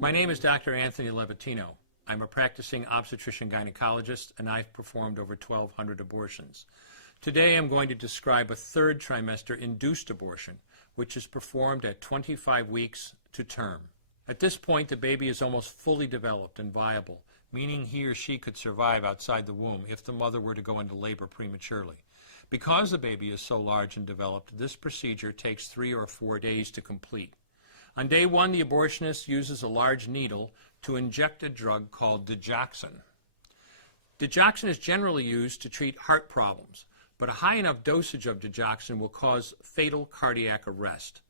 My name is Dr. Anthony Levatino. I'm a practicing obstetrician-gynecologist, and I've performed over 1,200 abortions. Today I'm going to describe a third trimester induced abortion, which is performed at 25 weeks to term. At this point, the baby is almost fully developed and viable, meaning he or she could survive outside the womb if the mother were to go into labor prematurely. Because the baby is so large and developed, this procedure takes 3 or 4 days to complete. On day 1, the abortionist uses a large needle to inject a drug called digoxin. Digoxin is generally used to treat heart problems, but a high enough dosage of digoxin will cause fatal cardiac arrest.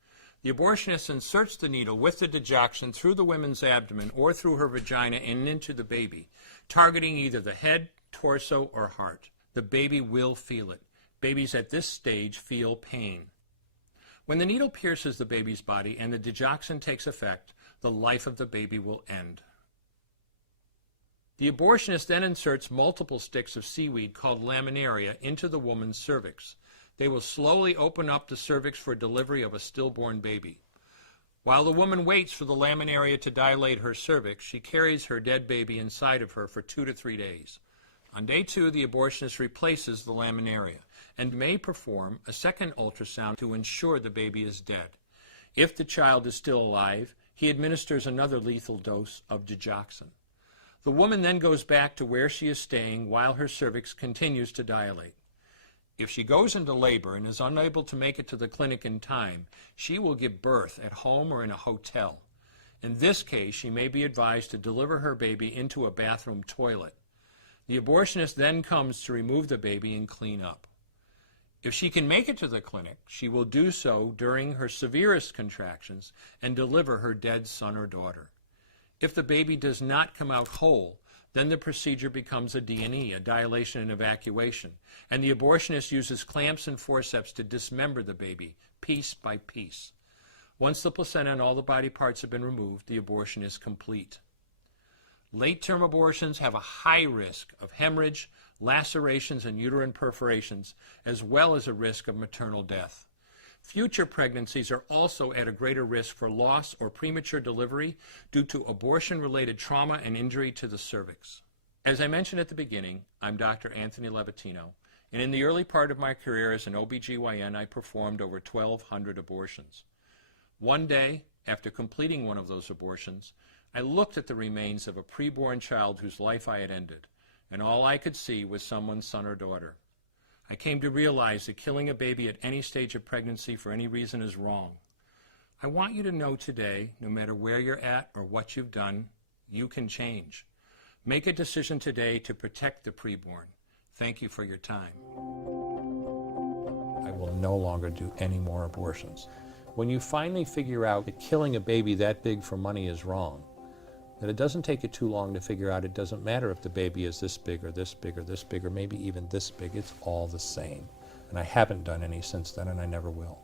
The abortionist inserts the needle with the digoxin through the woman's abdomen or through her vagina and into the baby, targeting either the head, torso, or heart. The baby will feel it. Babies at this stage feel pain. When the needle pierces the baby's body and the digoxin takes effect, the life of the baby will end. The abortionist then inserts multiple sticks of seaweed called laminaria into the woman's cervix. They will slowly open up the cervix for delivery of a stillborn baby. While the woman waits for the laminaria to dilate her cervix, she carries her dead baby inside of her for 2 to 3 days. On day 2, the abortionist replaces the laminaria and may perform a second ultrasound to ensure the baby is dead. If the child is still alive, he administers another lethal dose of digoxin. The woman then goes back to where she is staying while her cervix continues to dilate. If she goes into labor and is unable to make it to the clinic in time, she will give birth at home or in a hotel. In this case, she may be advised to deliver her baby into a bathroom toilet. The abortionist then comes to remove the baby and clean up. If she can make it to the clinic, she will do so during her severest contractions and deliver her dead son or daughter. If the baby does not come out whole, then the procedure becomes a D&E, a dilation and evacuation, and the abortionist uses clamps and forceps to dismember the baby, piece by piece. Once the placenta and all the body parts have been removed, the abortion is complete. Late-term abortions have a high risk of hemorrhage, lacerations, and uterine perforations, as well as a risk of maternal death. Future pregnancies are also at a greater risk for loss or premature delivery due to abortion-related trauma and injury to the cervix. As I mentioned at the beginning, I'm Dr. Anthony Levatino, and in the early part of my career as an OBGYN, I performed over 1,200 abortions. One day, after completing one of those abortions, I looked at the remains of a preborn child whose life I had ended, and all I could see was someone's son or daughter. I came to realize that killing a baby at any stage of pregnancy for any reason is wrong. I want you to know today, no matter where you're at or what you've done, you can change. Make a decision today to protect the preborn. Thank you for your time. I will no longer do any more abortions. When you finally figure out that killing a baby that big for money is wrong, that it doesn't take you too long to figure out it doesn't matter if the baby is this big or this big or this big or maybe even this big, it's all the same. And I haven't done any since then, and I never will.